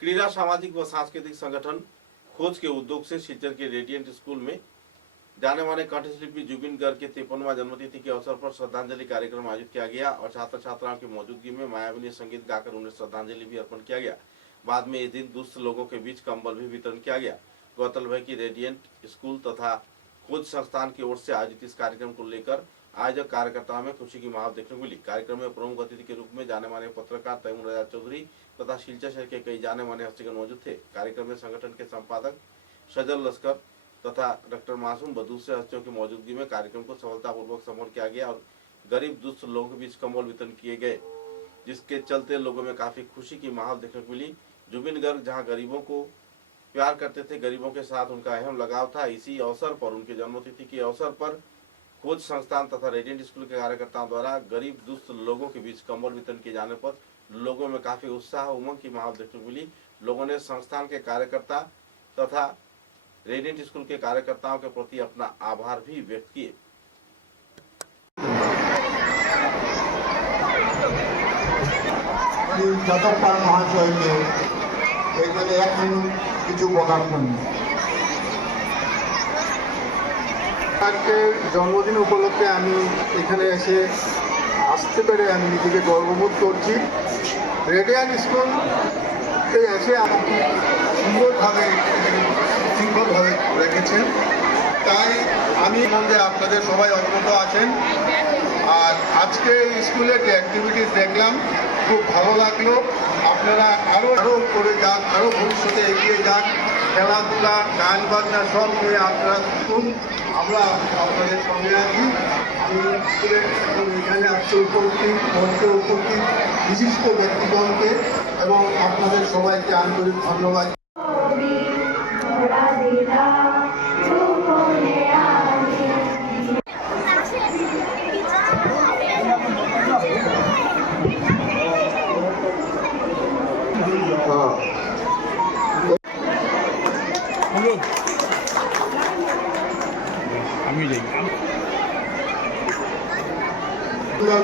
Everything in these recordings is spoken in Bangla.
क्रीड़ा सामाजिक व सांस्कृतिक संगठन खोज के उद्योग से सिलचर के रेडियंट स्कूल में जाने माने कंठशिल्पी जुबिन गर्ग के 53वां जन्मतिथि के अवसर पर श्रद्धांजलि कार्यक्रम आयोजित किया गया और छात्र छात्राओं की मौजूदगी में मायाविनी संगीत गाकर उन्हें श्रद्धांजलि भी अर्पण किया गया। बाद में इस दिन दुष्ट लोगों के बीच कंबल भी वितरण किया गया। गौरतलब है कि रेडियंट स्कूल तथा खोज संस्थान की ओर से आयोजित इस कार्यक्रम को लेकर आयोजक कार्यकर्ताओं में खुशी की माहौल देखने को मिली। कार्यक्रम में प्रमुख अतिथि के रूप में जाने माने पत्रकार तैमूर रजा चौधरी तथा सिलचर शहर के कई जाने माने हस्तीगण मौजूद थे। कार्यक्रम में संगठन के संपादक सजल लश्कर तथा डॉक्टर मासूम व दूसरे हस्तियों की मौजूदगी में कार्यक्रम को सफलतापूर्वक संपन्न किया गया और गरीब दुष्ट लोगों के बीच कंबल वितरण किए गए, जिसके चलते लोगों में काफी खुशी की माहौल देखने को मिली। जुबिन गर्ग जहां गरीबों को प्यार करते थे, गरीबों के साथ उनका अहम लगाव था। इसी अवसर पर उनके जन्मतिथि के अवसर पर खोज संस्थान तथा रेडियंट स्कूल के कार्यकर्ताओं द्वारा गरीब दुष्ट लोगों के बीच कंबल वितरण किए जाने पर लोगों में काफी उत्साह उमंग की माहौल देखने को मिली। लोगों ने संस्थान के कार्यकर्ता तथा रेडियंट स्कूल के कार्यकर्ताओं के प्रति अपना आभार भी व्यक्त किए। যতক্ষণ মহাশয়কে এখানে এখন কিছু বলার জন্য জন্মদিন উপলক্ষে আমি এখানে আসতে পেরে আমি নিজেকে গর্ববোধ করছি। রেডিয়ান স্কুলে এসে আমাকে সুন্দরভাবে রেখেছেন, তাই আমি মধ্যে আপনাদের সবাই অবগত আছেন। আর আজকে স্কুলের যে অ্যাক্টিভিটিস দেখলাম খুব ভালো লাগলো। আপনারা আরও করে যান, আরও ভবিষ্যতে এগিয়ে যান। খেলাধুলা, গান বাজনা সব নিয়ে আপনারা থাকুন, আমরা আপনাদের সঙ্গে আছি। আমি স্কুলের এখানে আসছে উপস্থিত মঞ্চে উপস্থিত বিশিষ্ট ব্যক্তিগণকে এবং আপনাদের সবাইকে আন্তরিক ধন্যবাদ।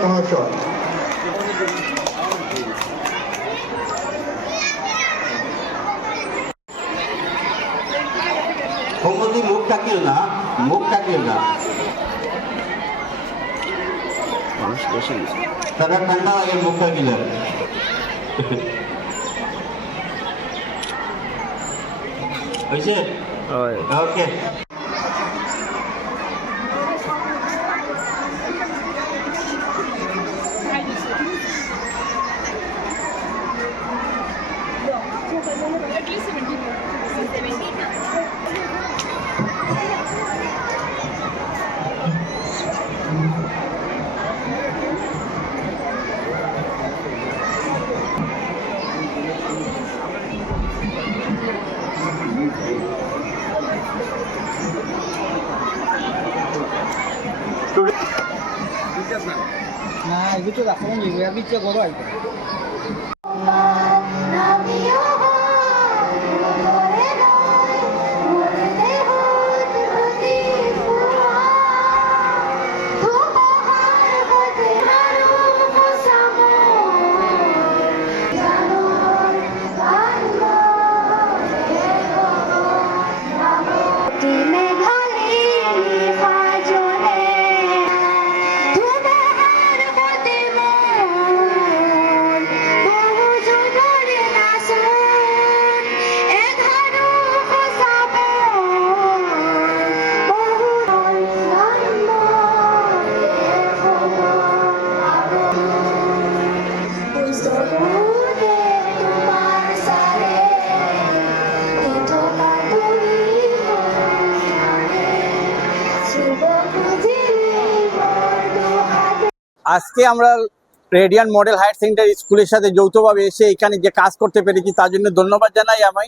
মহাশয় ভগবতী মুখ তাকিও না তারা ঠান্ডা লাগে মুখ তাকিলে হয়েছে। ওকে Nah, itu tuh tak kamu juga bisa goroi. আজকে আমরা রেডিয়ান্ট মডেল হায়ার সেকেন্ডারি স্কুলের সাথে যৌথভাবে এসে এখানে যে কাজ করতে পেরেছি তার জন্য ধন্যবাদ জানাই আমি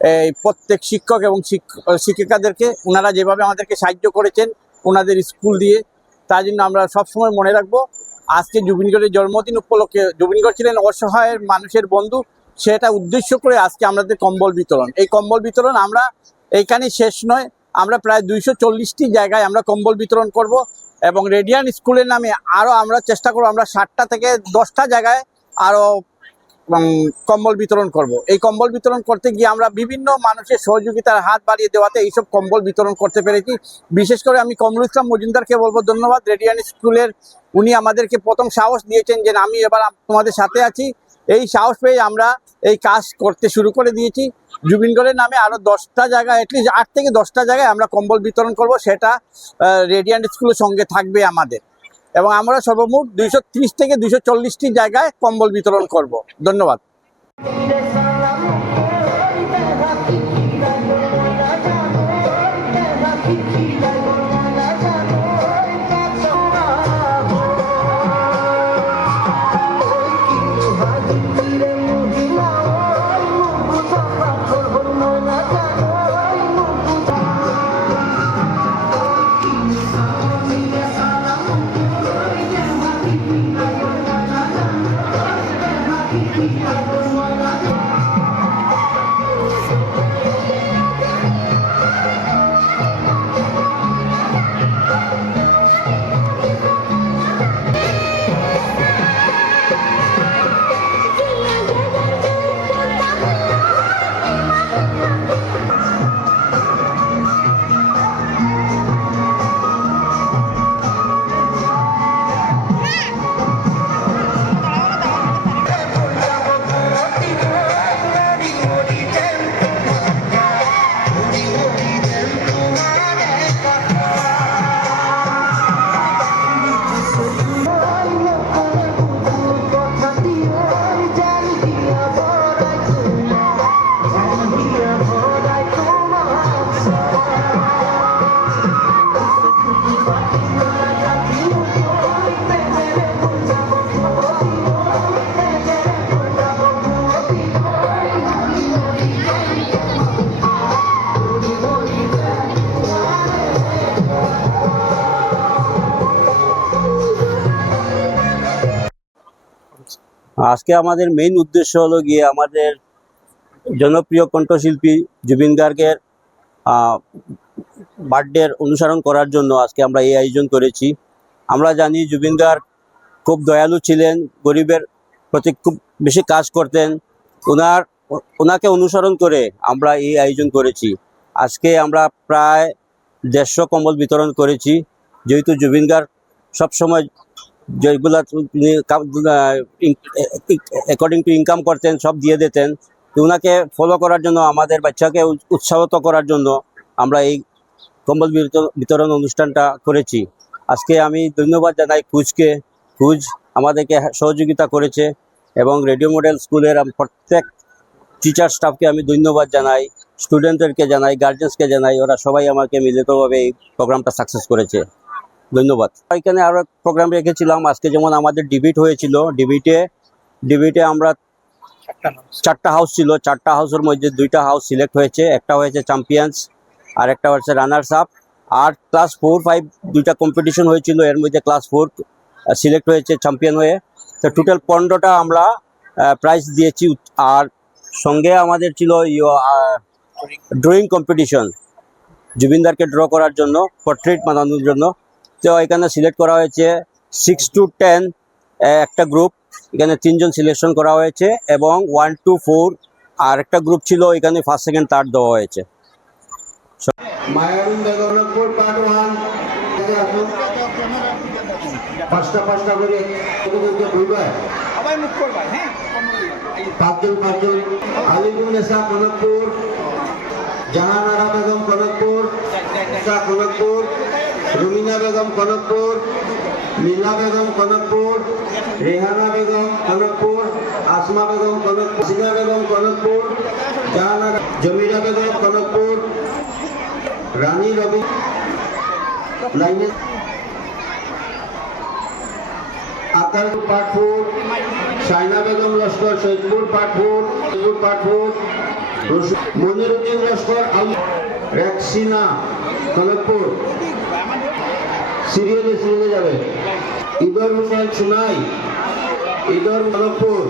এই প্রত্যেক শিক্ষক এবং শিক্ষিকাদেরকে। ওনারা যেভাবে আমাদেরকে সাহায্য করেছেন ওনাদের স্কুল দিয়ে, তার জন্য আমরা সবসময় মনে রাখবো। আজকে জুবিন গার্গের জন্মদিন উপলক্ষে, জুবিন গার্গ ছিলেন অসহায় মানুষের বন্ধু, সেটা উদ্দেশ্য করে আজকে আমাদের কম্বল বিতরণ। এই কম্বল বিতরণ আমরা এইখানে শেষ নয়, আমরা প্রায় 240টি জায়গায় আমরা কম্বল বিতরণ করব এবং রেডিয়ান্ট স্কুলের নামে আরও আমরা চেষ্টা করব আমরা 7টা থেকে 10টা জায়গায় আরও কম্বল বিতরণ করব। এই কম্বল বিতরণ করতে গিয়ে আমরা বিভিন্ন মানুষের সহযোগিতার হাত বাড়িয়ে দেওয়াতে এইসব কম্বল বিতরণ করতে পেরেছি। বিশেষ করে আমি কমরুল ইসলাম মজুমদারকে বলবো ধন্যবাদ। রেডিয়ান স্কুলের উনি আমাদেরকে প্রথম সাহস দিয়েছেন যে আমি এবার তোমাদের সাথে আছি। এই সাহস পেয়ে আমরা এই কাজ করতে শুরু করে দিয়েছি। জুবিনগড়ের নামে আরও 10টা জায়গায়, অ্যাটলিস্ট 8 থেকে 10টা জায়গায় আমরা কম্বল বিতরণ করব, সেটা রেডিয়ান্ট স্কুলের সঙ্গে থাকবে আমাদের। এবং আমরা সর্বমোট 230 থেকে 240টি জায়গায় কম্বল বিতরণ করব। ধন্যবাদ। আজকে আমাদের মেইন উদ্দেশ্য হলো গিয়ে আমাদের জনপ্রিয় কণ্ঠশিল্পী জুবিন গার্গের বার্থডের অনুসরণ করার জন্য আজকে আমরা এই আয়োজন করেছি। আমরা জানি জুবিন গার্গ খুব দয়ালু ছিলেন, গরিবের প্রতি খুব বেশি কাজ করতেন। ওনাকে অনুসরণ করে আমরা এই আয়োজন করেছি। আজকে আমরা প্রায় 150 কম্বল বিতরণ করেছি। যেহেতু জুবিন গার্গ সবসময় যেগুলা অ্যাকর্ডিং টু ইনকাম করতেন সব দিয়ে দিতেন, ওনাকে ফলো করার জন্য, আমাদের বাচ্চাকে উৎসাহিত করার জন্য আমরা এই কম্বল বিতরণ অনুষ্ঠানটা করেছি। আজকে আমি ধন্যবাদ জানাই কুচকে, কুচ আমাদেরকে সহযোগিতা করেছে, এবং রেডিও মডেল স্কুলের প্রত্যেক টিচার স্টাফকে আমি ধন্যবাদ জানাই, স্টুডেন্টদেরকে জানাই, গার্জেন্সকে জানাই। ওরা সবাই আমাকে মিলিতভাবে এই প্রোগ্রামটা সাকসেস করেছে। ধন্যবাদ। এখানে আরও প্রোগ্রাম রেখেছিলাম। আজকে যেমন আমাদের ডিবেট হয়েছিল, ডিবেটে আমরা 4টা হাউস ছিল। 4টা হাউসের মধ্যে 2টা হাউস সিলেক্ট হয়েছে। একটা হয়েছে চ্যাম্পিয়ন্স আর একটা হচ্ছে রানার্স আপ। আর ক্লাস 4, 5 2টা কম্পিটিশন হয়েছিল, এর মধ্যে ক্লাস 4 সিলেক্ট হয়েছে চ্যাম্পিয়ন হয়ে। তো টোটাল 15টা আমরা প্রাইজ দিয়েছি। আর সঙ্গে আমাদের ছিল ড্রয়িং কম্পিটিশন, জুবিনদারকে ড্র করার জন্য, পোর্ট্রেট বানানোর জন্য। তো এখানে সিলেক্ট করা হয়েছে 6 to 10 একটা গ্রুপ, এখানে 3 জন সিলেকশন করা হয়েছে, এবং 1 to 4 আর একটা গ্রুপ ছিল, এখানে 1st, 2nd, 3rd দেওয়া হয়েছে। মায়ারুন বেগমপুর পার্ট 1 থেকে আসুন। পাঁচটা করে বুঝবে সবাই মুখ করবেন। হ্যাঁ, 5জন আলিমুন্নেসা কনকপুর, জাহানারা বেগম কনকপুর, কনকপুর, রুমিনা বেগম কনকপুর, নীলা বেগম কনকপুর, রেহানা বেগম কনকপুর, আসমা বেগম কনকপুর, সিনা বেগম কনকপুর, জাহানারা, জমিরা বেগম কনকপুর, রানী রবি লাইনে, আকার পার্ট 4, শাইনা বেগম লস্কর সৈয়দপুর পার্ট 4, মনিরুদ্দিন লস্কর আলী, রেক্সিনা কনকপুর। সিরিয়ালে যাবে। ইদর হোসেন সুনাই, ইদর কনকপুর,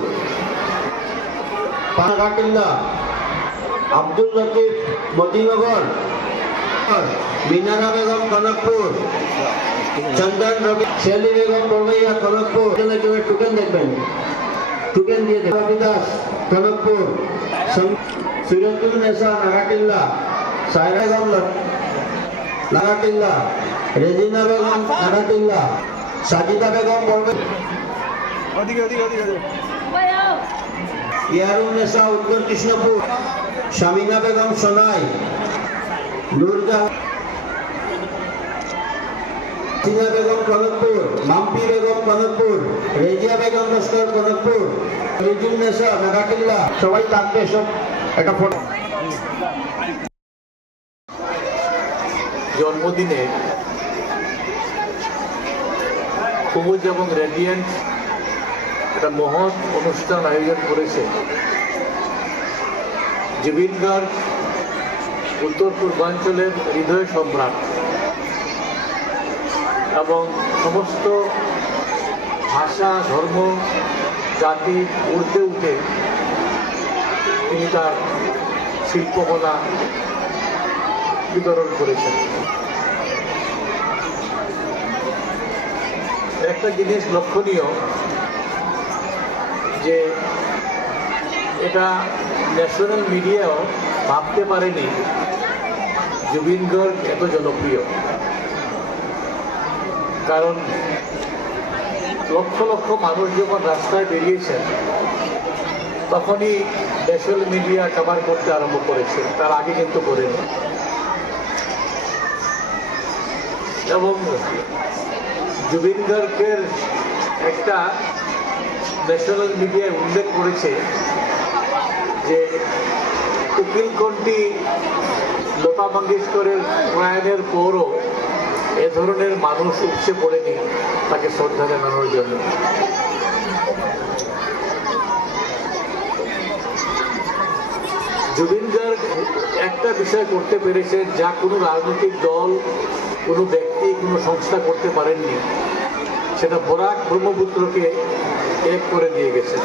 পানাঘাটিল্লা, আব্দুল লতিফ মদিনগর, মিনারা বেগম কনকপুর, চন্দন রবি, শেলি বেগম বড়াইয়া কনকপুর। টোকেন দেখবেন। টুকেন দিয়ে দেবাবি দাস কনকপুর সুরতুল নেসা নাগাটিল্লা সায়রা বেগম নাগাটিল্লা রেজিনা বেগম নাগাটিল্লা সাজিদা বেগম বলবে ইয়ারুন নেসা উত্তর কৃষ্ণপুর শামিনা বেগম সোনাই নূরজাহান সিনা বেগম কনকপুর মাম্পি বেগম কনকপুর রেজিয়া বেগম লস্কর কনকপুর রিজুল নেসা নাগাটিল্লা সবাই থাকবে সব একটা ফটো জন্মদিনে সবুজ এবং রেডিয়েন্ট একটা মহৎ অনুষ্ঠান আয়োজন করেছে। জুবিন গার্গ উত্তর পূর্বাঞ্চলের হৃদয় সম্রাট এবং সমস্ত ভাষা ধর্ম জাতি ঊর্ধ্বে উঠে তিনি তার শিল্পকলা বিতরণ করেছেন। একটা জিনিস লক্ষণীয় যে এটা ন্যাশনাল মিডিয়াও ভাবতে পারেনি জুবিন গার্গ এত জনপ্রিয়, কারণ লক্ষ লক্ষ মানুষ যখন রাস্তায় বেরিয়েছেন তখনই ন্যাশনাল মিডিয়া কভার করতে আরম্ভ করেছে, তার আগে কিন্তু করেনি। এবং জুবিন গার্গের একটা ন্যাশনাল মিডিয়ায় উল্লেখ করেছে যে উকিলকণ্ঠী লতা মঙ্গেশকরের প্রয়াণের পরও এ ধরনের মানুষ উপচে পড়েনি তাকে শ্রদ্ধা জানানোর জন্য। জুবিন গার্গ একটা বিষয় করতে পেরেছেন যা কোনো রাজনৈতিক দল, কোনো ব্যক্তি, কোনো সংস্থা করতে পারেননি, সেটা বরাক ব্রহ্মপুত্রকে এক করে দিয়ে গেছে।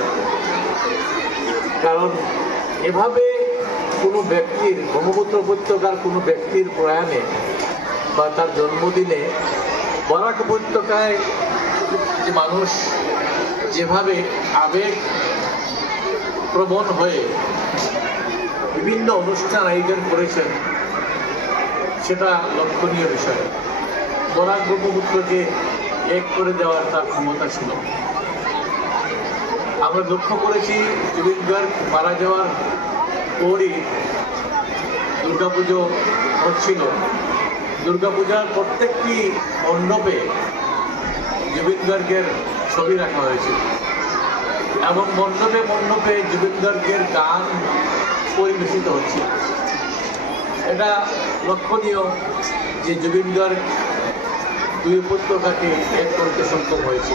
কারণ এভাবে কোনো ব্যক্তির, ব্রহ্মপুত্র উপত্যকার কোনো ব্যক্তির প্রয়াণে বা তার জন্মদিনে বরাক উপত্যকায় যে মানুষ যেভাবে আবেগ প্রবণ হয়ে বিভিন্ন অনুষ্ঠান আয়োজন করেছেন সেটা লক্ষণীয় বিষয়। বরাক ব্রহ্মপুত্রকে এক করে দেওয়ার তার ক্ষমতা ছিল। আমরা লক্ষ্য করেছি জুবিন গার্গ মারা যাওয়ার পরই দুর্গাপুজো হচ্ছিল। দুর্গাপূজার প্রত্যেকটি মণ্ডপে জুবিন গার্গের ছবি রাখা হয়েছিল এবং মণ্ডপে মণ্ডপে জুবিন গার্গের গান পরিবেশিত হচ্ছে। এটা লক্ষণীয় যে জুবিন গার্গ দুই উপত্যকাকে এক করতে সক্ষম হয়েছে।